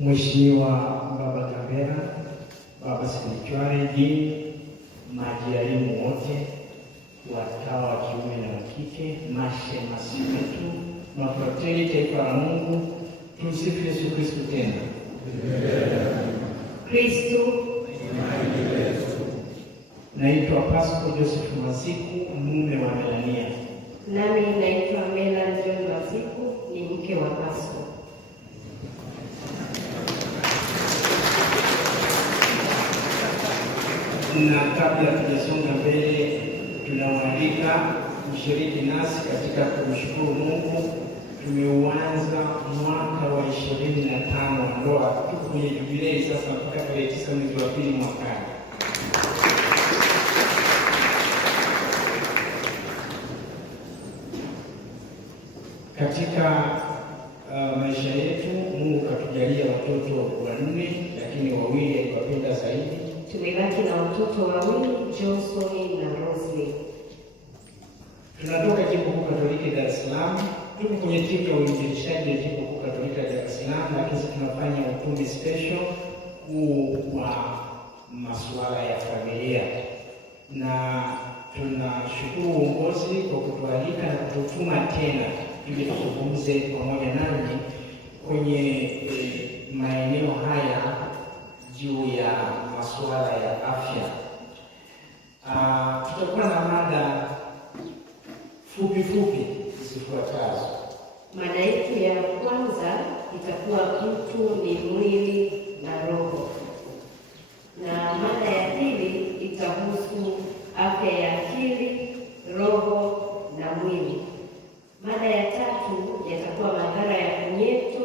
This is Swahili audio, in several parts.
Mheshimiwa Baba Kambera, Baba Spirituale Dean, majalimu wote, watawa wa kiume na wa kike, mashemasi wetu, mafrateli, taifa la Mungu, tumsifu Yesu Kristo tena. Kristo. Naitwa Pastor Joseph Masiku, mume wa Melania. Nami naitwa Mela John Masiku, ni mke wa Pastor. Na kabla tujasonga mbele, tunawaalika kushiriki nasi katika kumshukuru Mungu. Tumeuanza mwaka wa 25 wa ndoa, tuko kwenye jubilei sasa mpaka tarehe 9 mwezi wa pili mwakani. Katika maisha yetu Mungu katujalia watoto 4, lakini 2 aliwapenda zaidi. Tumebaki na watoto 2, Johnson na Rosley. Tunatoka Jimbo Kuu Katoliki Dar es Salaam. Tuko kwenye timu ya uinjilishaji ya Jimbo Kuu Katoliki Dar es Salaam, lakini tunafanya utume special wa masuala ya familia. Na tunashukuru uongozi kwa kutualika na kututuma tena ili tuzungumze pamoja nanyi kwenye maeneo haya juu ya masuala ya afya. Tutakuwa na mada fupi zifuatazo. Mada yetu ya kwanza itakuwa mtu ni mwili na roho, na mada ya pili itahusu afya ya akili, roho na mwili. Mada ya tatu yatakuwa madhara ya punyeto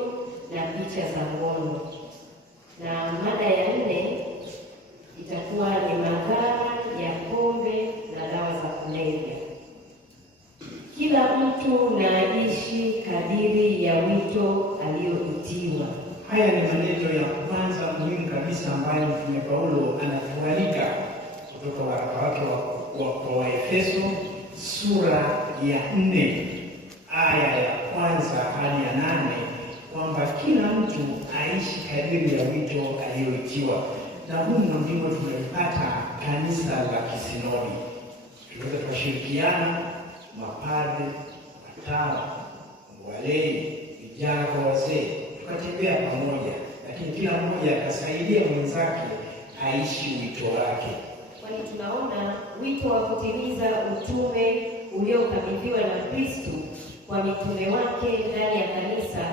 na picha za ngono, na mada ya 4 itakuwa ni madhara ya pombe na dawa za kulevya. Kila mtu na aishi kadiri ya wito alioitiwa. Haya ni maneno ya kwanza muhimu kabisa ambayo Mtume Paulo anatualika kutoka waraka wake wa Waefeso sura ya 4 aya ya 1 hadi ya 8, kwamba kila mtu aishi kadiri ya wito alioitiwa. Na humo ndivyo tunalipata kanisa la kisinodi. Tunaweza tukashirikiana, mapadre, watawa, walei, vijana kwa wazee, tukatembea pamoja, lakini kila mmoja akasaidia mwenzake aishi wito wake. Kwani tunaona wito wa kutimiza utume uliokabidhiwa na Kristo kwa mitume wake ndani ya kanisa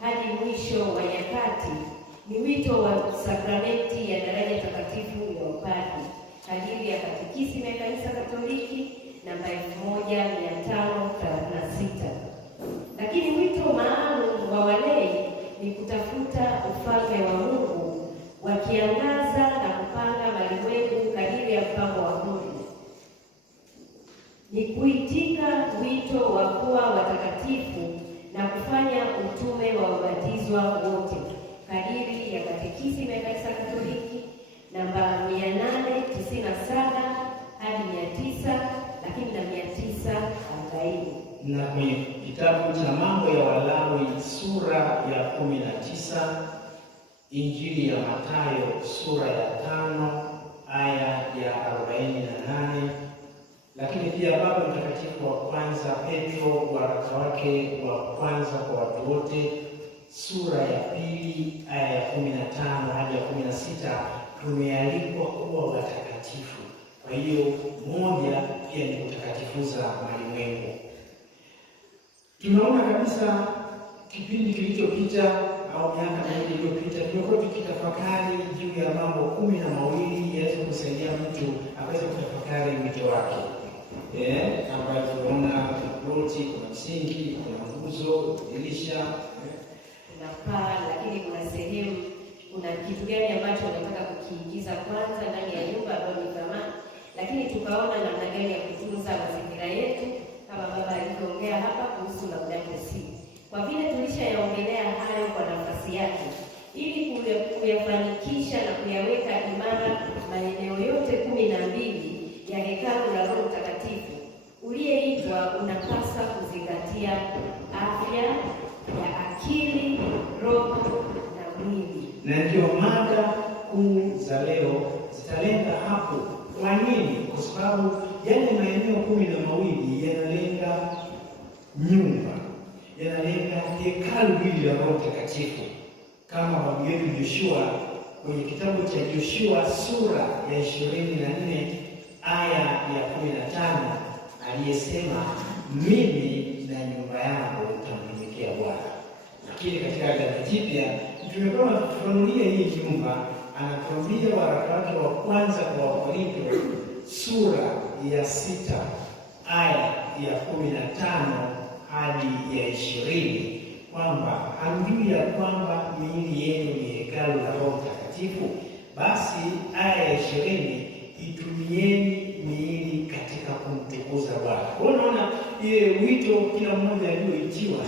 hadi mwisho wa nyakati ni wito wa sakramenti ya daraja takatifu ya upadre kadiri ya Katekisimu ya Kanisa Katoliki namba 1536. Lakini wito maalum wa walei ni kutafuta ufalme wa Mungu, wakiangaza na kupanga malimwengu kadiri ya mpango wa Mungu. Ni kuitika wito wa kuwa watakatifu na kufanya utume wa ubatizwa wote kadiri ya Katekisimu ya Kanisa Katoliki namba 897 hadi 900, lakini na 940. Na kwenye kitabu cha Mambo ya Walawi sura ya 19, Injili ya Mathayo sura ya 5 aya ya 48, lakini pia Baba Mtakatifu wa kwanza Petro waraka wake wa kwanza kwa watu wote sura ya 2 aya ya 15 hadi ya 16, tumealikwa kuwa watakatifu. Kwa hiyo moja pia ni kutakatifuza malimwengu. Tunaona kabisa kipindi kilichopita au miaka mingi iliyopita tumekuwa tukitafakari juu ya mambo 12 yaweza kusaidia mtu aweze kutafakari wito wake. Ambayo tunaona ploti, kuna msingi, kuna nguzo, dirisha, kuna paa, lakini kuna sehemu, kuna kitu gani ambacho unataka kukiingiza kwanza ndani ya nyumba ambayo ni thamani. Lakini tukaona namna gani ya kutunza mazingira yetu kama baba alivyoongea hapa kuhusu Laudato-Si. Kwa vile tulishayaongelea hayo kwa nafasi yake, ili kuyafanikisha na kuyaweka imara maeneo yote 12 ya hekalu la Roho Mtakatifu, uliyeitwa unapasa kuzingatia afya ya akili, roho na mwili. mwili. Na ndio mada kuu za leo zitalenga hapo. Kwa nini? Kwa sababu yale maeneo 12 yanalenga nyumba, yanalenga hekalu hili la Roho Mtakatifu, kama babu yetu Joshua kwenye kitabu cha Joshua sura ya 24 aya ya 15 aliyesema, mimi na nyumba yangu tutamtumikia Bwana. Lakini katika Agano Jipya Mtume Paulo anatufanulia hii nyumba, anatuambia waraka wake wa kwanza kwa Wakorintho sura ya 6 aya ya 15 hadi ya 20 kwamba hamjui ya kwamba miili yenu ni hekalu la Roho Mtakatifu? Basi aya ya 20, itumieni miili katika kumtukuza Bwana. Kwa hiyo unaona ile wito kila mmoja aliyoitiwa,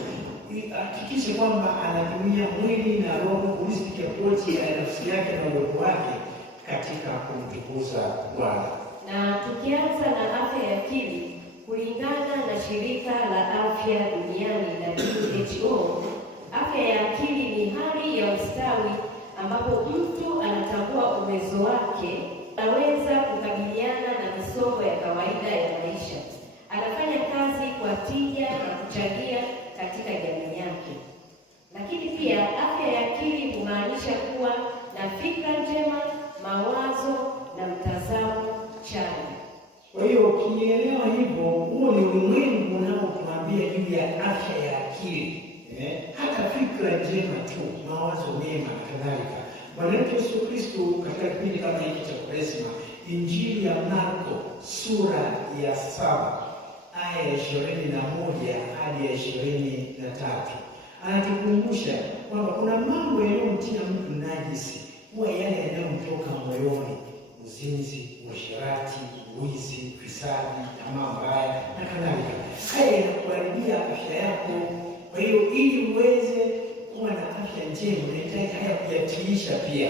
hakikisha kwamba anatumia mwili na roho kulipiga pochi ya nafsi yake na uwepo wake katika kumtukuza Bwana. Na tukianza na afya ya akili, kulingana na shirika la afya duniani WHO, afya ya akili ni hali ya ustawi ambapo mtu anatambua uwezo wake, anaweza kukabiliana na misongo ya kawaida ya maisha, anafanya kazi kwa tija na kuchangia katika jamii yake. Lakini pia afya ya akili humaanisha kuwa na fikra njema, mawazo na mtazamo chanya. Kwa hiyo ukielewa hivyo, huo ni ulimwengu unaotuambia juu ya afya ya akili. Hata fikra njema tu, mawazo mema na kadhalika. Bwana wetu Yesu Kristo katika kipindi kama hiki cha Kwaresma, Injili ya Marko sura ya 7 aya ya 21 hadi ya 23 anatukumbusha kwamba kuna mambo yanayomtia mtu najisi huwa yale yanayomtoka moyoni: uzinzi, uasherati, wizi, ufisadi, tamaa mbaya na kadhalika. Haya yanakuharibia afya yako. Kwa hiyo ili uweze kuwa na afya njema, unahitaji haya kuyatiisha. Pia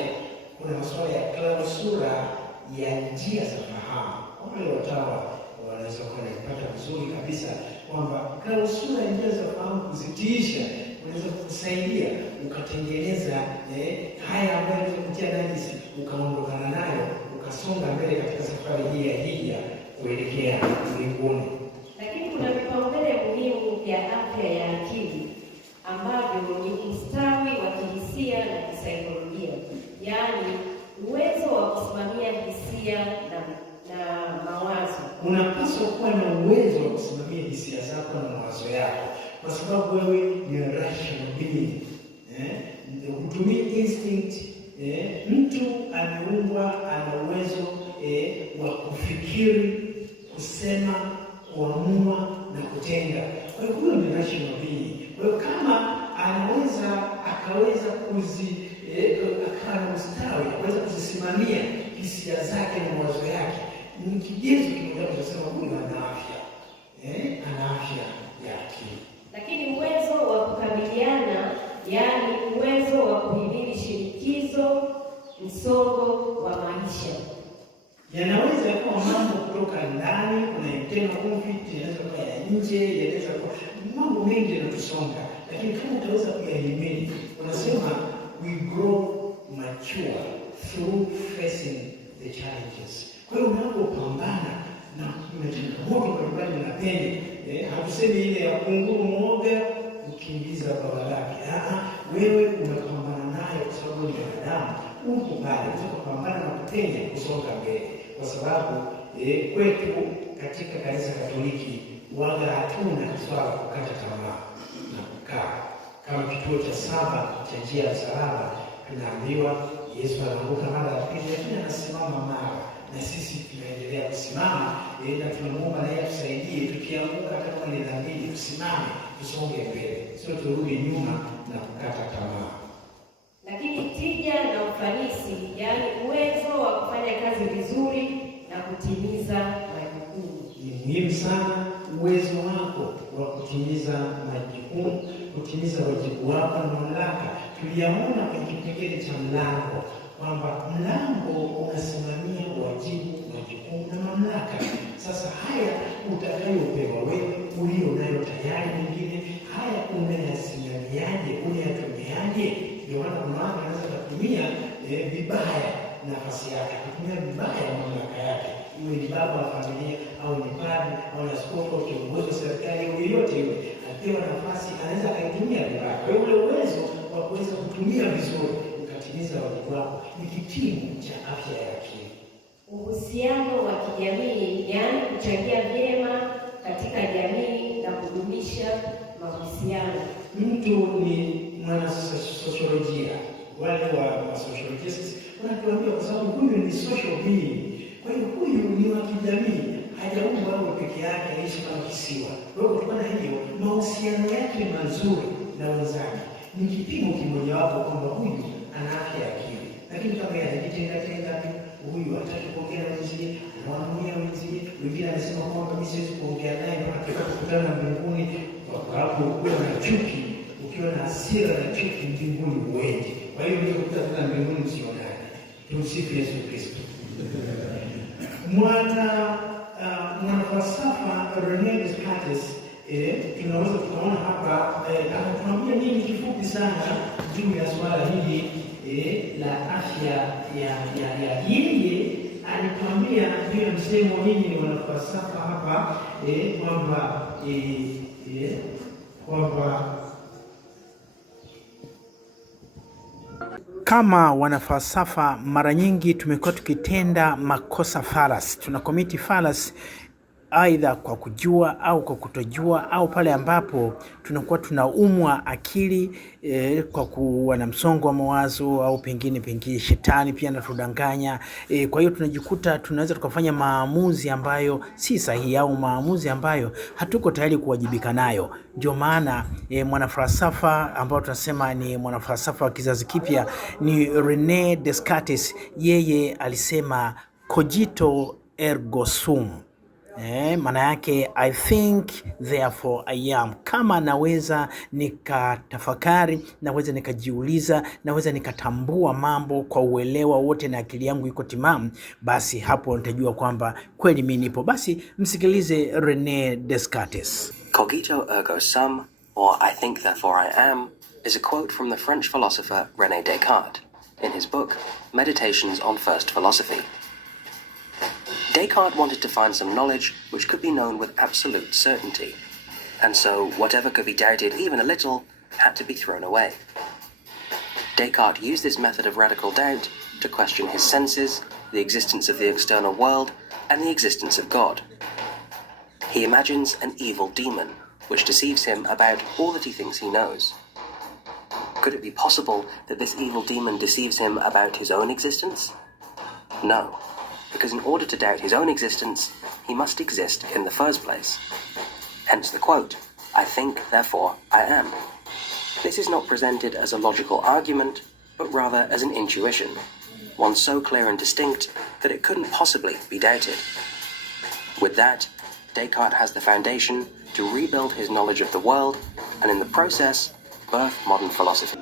kuna masuala ya klausura ya njia za fahamu. Wale watawa wanaweza kuwa kupata vizuri kabisa kwamba klausura ya njia za fahamu kuzitiisha unaweza kukusaidia ukatengeneza haya ambayo yanakutia najisi, ukaondokana nayo, ukasonga mbele katika safari hii ya hija kuelekea mbinguni. Lakini kuna vipaumbele muhimu vya afya ya akili ambavyo ni ustawi wa kihisia na kisaikolojia, yaani uwezo wa kusimamia hisia na mawazo. Unapaswa kuwa na uwezo wa kusimamia hisia zako na mawazo yako, kwa sababu wewe ni rational being. Hutumii instinct. Mtu ameumbwa ana uwezo wa kufikiri, kusema, kuamua na kutenda. Kwa hiyo huyo ni rational being. Kwa hiyo kama akaweza akawa na ustawi, akaweza kuzisimamia hisia zake na mawazo yake, ni kigezo kimoja kusema huyu ana afya, ana afya ya akili. Lakini uwezo wa kukabiliana, yaani uwezo wa kuhimili shinikizo, msongo wa maisha, yanaweza kuwa mambo kutoka ndani, kuna internal conflict, yanaweza kuwa ya nje, yanaweza kuwa mambo mengi yanatusonga, lakini kama utaweza kuyahimili, unasema we grow mature through facing the challenges. Kwa hiyo unapopambana na changamoto mbalimbali na peni, hatusemi ile ya kunguru mwoga ukimbiza bawa lake. Wewe unapambana naye kwa sababu ni binadamu, uko pale, unaweza kupambana na kupenya kusonga mbele, kwa sababu kwetu katika kanisa Katoliki waga hatuna swala kukata tamaa na kukaa. Kama kituo cha 7 cha njia ya msalaba tunaambiwa Yesu anaanguka mara ya pili, lakini anasimama mara, na sisi tunaendelea kusimama na tunamuomba naye atusaidie. Tukianguka kama ni dhambi, tusimame, tusonge mbele, sio turudi nyuma na kukata tamaa. Lakini tija na ufanisi, yaani uwezo wa kufanya kazi vizuri na kutimiza majukumu. Ni muhimu sana uwezo wako wa kutimiza majukumu, kutimiza wajibu wako na mamlaka. Tuliyaona kwenye kipengele cha mlango kwamba mlango unasimamia wajibu, majukumu na mamlaka. Sasa haya utakayopewa wewe, ulio nayo tayari, mengine haya unayasimamiaje, unayatumiaje? Ndio maana kuna watu wanaweza vibaya nafasi yake, kutumia vibaya mamlaka yake, iwe ni baba wa familia au ni padri au ni askofu au kiongozi wa serikali au yeyote yule, akipewa nafasi anaweza akaitumia vibaya. Kwa hiyo ule uwezo wa kuweza kutumia vizuri ukatimiza wajibu wako ni kipimo cha afya ya akili. Uhusiano wa kijamii, yaani kuchangia vyema katika jamii na kudumisha mahusiano. Mtu ni mwana sosiolojia, wale wa sosiolojia sisi wanatuambia kwa sababu huyu ni social being. Kwa hiyo huyu ni wa kijamii, hajaumbwa awe peke yake aishi kama kisiwa. Kwa hiyo kutokana na hiyo mahusiano yake mazuri na wenzake ni kipimo kimojawapo kwamba huyu ana afya ya akili. Lakini kama yeye anajitenga tu, huyu hataki kuongea na wenzie, anawanunia wenzie, wengine anasema kwamba mimi siwezi kuongea naye mpaka tukutana mbinguni. Kwa hapo ukiwa na chuki, ukiwa na hasira na chuki, mbinguni huendi. Kwa hiyo ndio kutana mbinguni msionane. Tumsifu Yesu Kristo. Mwanafalsafa Rene Descartes tunaweza tukaona hapa anatuambia nini kifupi sana juu ya swala hili la afya ya yeye. Alituambia juu ya msemo, nini ni wanafalsafa hapa kwamba kama wanafalsafa mara nyingi tumekuwa tukitenda makosa fallacy, tuna commit fallacy aidha kwa kujua au kwa kutojua, au pale ambapo tunakuwa tunaumwa akili kwa kuwa na msongo wa mawazo, au pengine shetani pia anatudanganya. Kwa hiyo tunajikuta tunaweza tukafanya maamuzi ambayo si sahihi, au maamuzi ambayo hatuko tayari kuwajibika nayo. Ndio maana mwanafalsafa ambao tunasema ni mwanafalsafa wa kizazi kipya ni Rene Descartes. Yeye alisema cogito ergo sum. Maana yake I think therefore I am. Kama naweza nikatafakari, naweza nikajiuliza, naweza nikatambua mambo kwa uelewa wote na akili yangu iko timamu, basi hapo nitajua kwamba kweli mimi nipo. Basi msikilize Rene Descartes. Cogito ergo sum, or I think therefore I am, is a quote from the French philosopher René Descartes in his book Meditations on First Philosophy. Descartes wanted to find some knowledge which could be known with absolute certainty, and so whatever could be doubted even a little had to be thrown away. Descartes used this method of radical doubt to question his senses, the existence of the external world, and the existence of God. He imagines an evil demon which deceives him about all that he thinks he knows. Could it be possible that this evil demon deceives him about his own existence? No. Because in order to doubt his own existence, he must exist in the first place. Hence the quote, I think, therefore I am. This is not presented as a logical argument, but rather as an intuition, one so clear and distinct that it couldn't possibly be doubted. With that, Descartes has the foundation to rebuild his knowledge of the world, and in the process, birth modern philosophy.